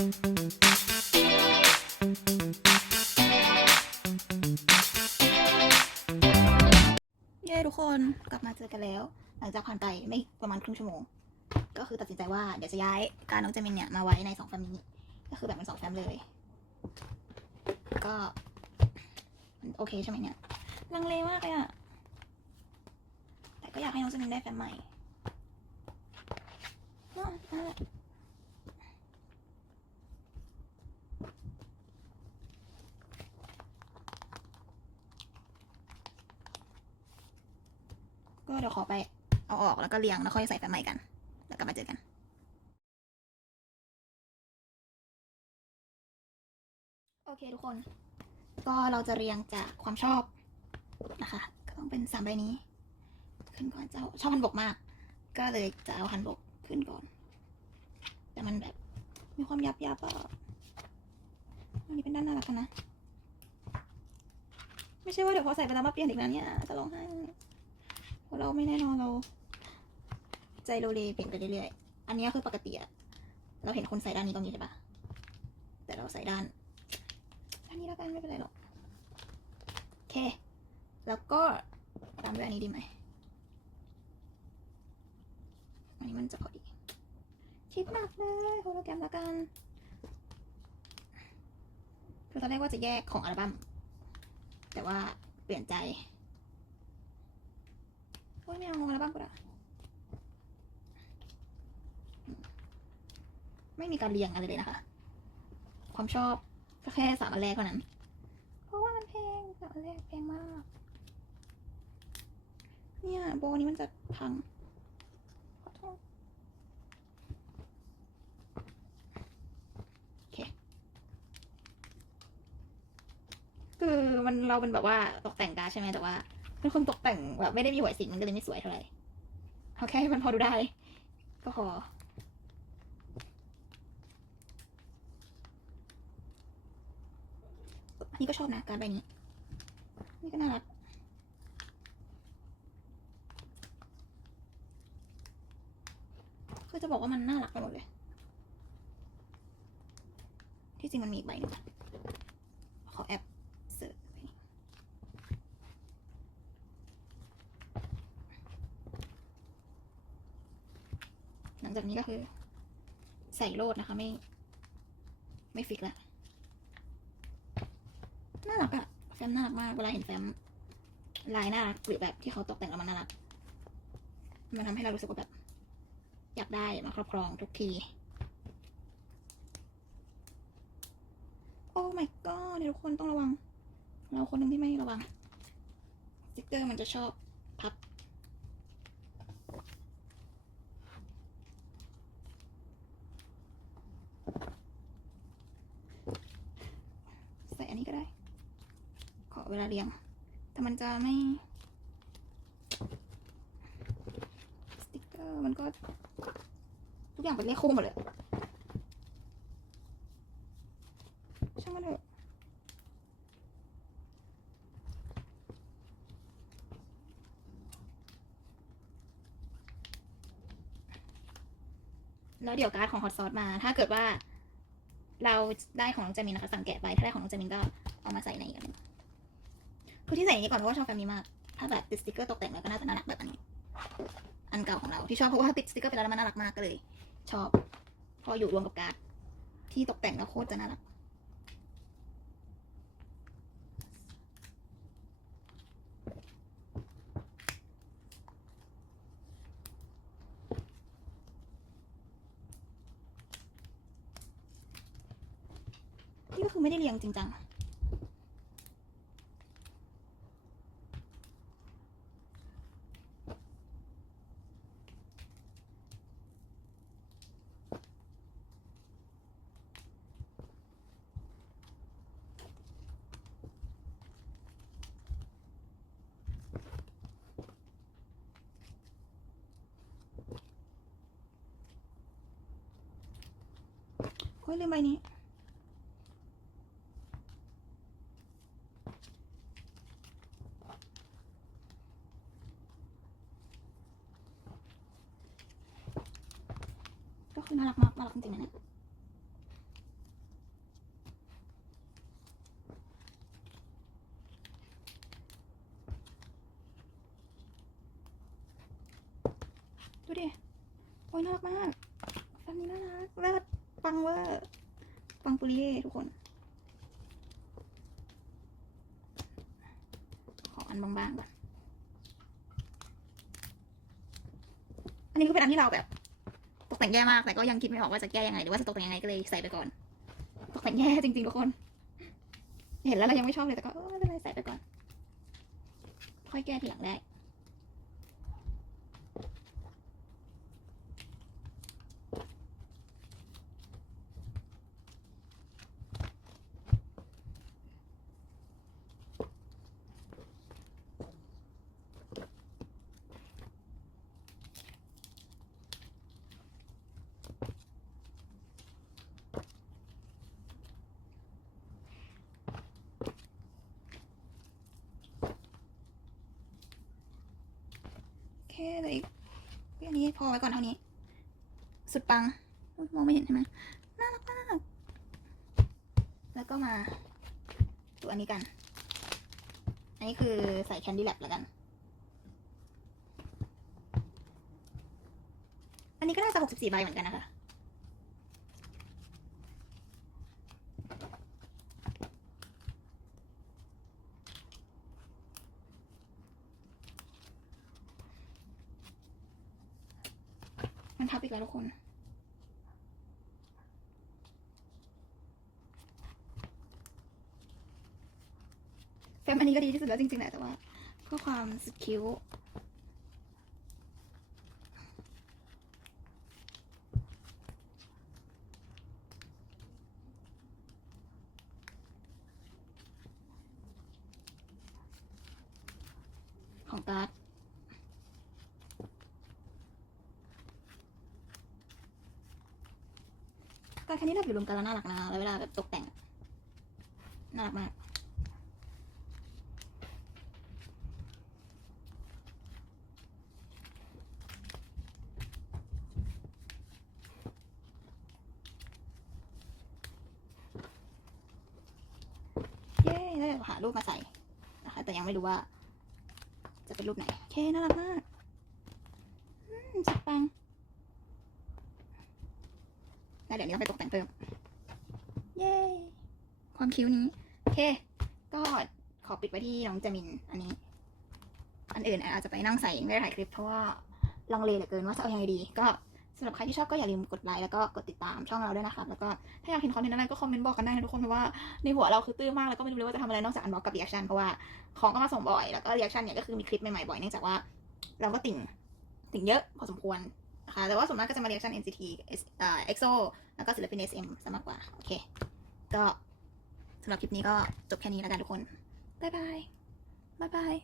เย้ทุกคนกลับมาเจอกันแล้ว หลังจากผ่านไปไม่ประมาณครึ่งชั่วโมง ก็คือตัดสินใจว่าเดี๋ยวจะย้ายการน้องเจมินเนี่ยมาไว้ในสองแฟ้มนี้ ก็คือแบบเป็นสองแฟ้มเลย ก็โอเคใช่ไหมเนี่ยลังเลมากเลยอะแต่ก็อยากให้น้องเจมินได้แฟ้มใหม่น่านั่นแหละ เดี๋ยวขอไปเอาออกแล้วก็เรียงแล้วค่อยใส่แฟ้มใหม่กัน แล้วกลับมาเจอกันโอเคทุกคน ก็เราจะเรียงจากความชอบนะคะ ก็ต้องเป็นสามใบนี้ ขึ้นก่อนเจ้าชอบฮันบกมาก ก็เลยจะเอาฮันบกขึ้นก่อน แต่มันแบบมีความยับยับอะอันนี้เป็นด้านหน้ารักกันนะ ไม่ใช่ว่าเดี๋ยวพอใส่ไปแล้วมาเปลี่ยนอีกนะเนี่ยจะร้องไห้ เราไม่แน่นอนเรา ใจโลเลเปลี่ยนไปเรื่อยๆ อันนี้คือปกติอะเราเห็นคนใส่ด้านนี้ตรงนี้ใช่ปะแต่เราใส่ด้านอันนี้แล้วกันไม่เป็นไรหรอกโอเค แล้วก็ตามด้วยอันนี้ดีไหมอันนี้มันจะพอดี คิดหนักเลยโฮโลแกรมแล้วกันคือตอนแรกว่าจะแยกของอัลบั้มแต่ว่าเปลี่ยนใจ อ้ยไม่เอาของอัลบั้มก็ได้ไม่มีการเรียงอะไรเลยนะคะ ความชอบก็แค่สามอันแรกเท่านั้น เพราะว่ามันแพงสามอันแรกแพงมาก เนี่ยโบนี้มันจะพัง ขอโทษโอเค คือมันเราเป็นแบบว่าตกแต่งการใช่ไหมแต่ว่า เป็นคนตกแต่งแบบไม่ได้มีหัวสิงมันก็เลยไม่สวยเท่าไหร่เอาแค่ให้มันพอดูได้ ก็พออันนี้ก็ชอบนะการใบนี้ นี่ก็น่ารักคือจะบอกว่ามันน่ารักไปหมดเลย ที่จริงมันมีใบนึงขอแอปเสิร์ชไปห ลังจากนี้ก็คือ ใส่โลดนะคะ ไม่ ไม่ฟิกแล้วน่ารักอะแฟ้มน่ารักมาก เวลาเห็นแฟ้มลายน่ารักหรือแบบที่เขาตกแต่งแล้วมันน่ารัก มันทำให้เรารู้สึกว่าแบบ อยากได้มาครอบครองทุกที โอ้ my god เดี๋ยวทุกคนต้องระวัง เราคนหนึ่งที่ไม่ระวังสติ๊กเกอร์มันจะชอบพับ ใส่อันนี้ก็ได้ ขอ เวลาเรียง แต่มันจะไม่สติ๊กเกอร์มันก็ ทุกอย่างเป็นเลขคู่หมดเลยช่างมันเถอะแล้วเดี๋ยวการ์ดของฮอตซอสมา ถ้าเกิดว่า เราได้ของน้องเจมินนะคะสั่งแกะไป ถ้าได้ของน้องเจมินก็เอามาใส่ในอีกอันนึง คือที่ใส่อย่างนี้ก่อนเพราะว่าชอบแฟมนี้มาก ถ้าแบบติดสติกเกอร์ตกแต่งแล้วก็น่าจะน่ารักแบบอันนี้ อันเก่าของเราที่ชอบเพราะว่าติดสติกเกอร์ไปแล้วแล้วมันน่ารักมากก็เลย ชอบ พออยู่รวมกับการ์ดที่ตกแต่งแล้วโคตรจะน่ารักนี่ก็คือไม่ได้เรียงจริงจัง aku lima ini Tuh, malak malak malak pentingan ya. Tuh deh. Oh, nalak-nalak. Kami nalak-nalak. ปังเวอร์ปังปุริเย่ทุกคน ขออันบางๆก่อน อันนี้ก็เป็นอันที่เราแบบ ตกแต่งแย่มาก แต่ก็ยังคิดไม่ออกว่าจะแก้ยังไง หรือว่าจะตกแต่งยังไงก็เลยใส่ไปก่อน ตกแต่งแย่จริงๆทุกคน เห็นแล้วเรายังไม่ชอบเลยแต่ก็เออไม่เป็นไรใส่ไปก่อน ค่อยแก้ทีหลังได้ เคเลยอุ๊ยอันนี้พอไว้ก่อนเท่านี้ สุดปัง มองไม่เห็นใช่ไหมน่ารักมาก แล้วก็มาตัวอันนี้กัน อันนี้คือใส่แคนดี้แลบแล้วกัน อันนี้ก็น่าจะ64ใบเหมือนกันนะคะ มันทับอีกแล้วทุกคนแฟมอันนี้ก็ดีที่สุดแล้วจริงๆแหละแต่ว่าก็ความสุดคิ้วของการ์ด การคันนี้เราอยู่รวมกันแล้วน่ารักนะแล้วเวลาแบบตกแต่งน่ารักมากเย้แล้วเดี๋ยวหารูปมาใส่นะคะแต่ยังไม่รู้ว่า จะเป็นรูปไหนโอเคน่ารักมากอืมสุดปัง แล้วเดี๋ยวนี้ต้องไปตกแต่งเพิ่มเย้ความคิ้วนี้โอเค ก็ขอปิดไว้ที่น้องจามินอันนี้ อันอื่นอาจจะไปนั่งใส่ไม่ได้ถ่ายคลิปเพราะว่าลังเลเหลือเกินว่าจะเอายังไงดี ก็สำหรับใครที่ชอบก็อย่าลืมกดไลค์แล้วก็กดติดตามช่องเราด้วยนะครับแล้วก็ถ้าอยากเห็นคอนเทนต์อะไรก็คอมเมนต์บอกกันได้นะทุกคนเพราะว่าในหัวเราคือตื้อมากแล้วก็ไม่รู้เลยว่าจะทำอะไรนอกจากอันบ็อกกับรีแอคชั่นเพราะว่าของก็มาส่งบ่อยแล้วก็รีแอคชั่นเนี่ยก็คือมีคลิปใหม่ๆบ่อยเนื่องจากว่า เราก็ติ่งติ่งเยอะพอสมควร นะคะแต่ว่าส่วนมากก็จะมาเรียกชั่น NCT เอ่อ EXO แล้วก็ศิลปิน SM ซะมากกว่า โอเค ก็สำหรับคลิปนี้ก็จบแค่นี้แล้วกันทุกคน บ๊ายบาย บ๊ายบาย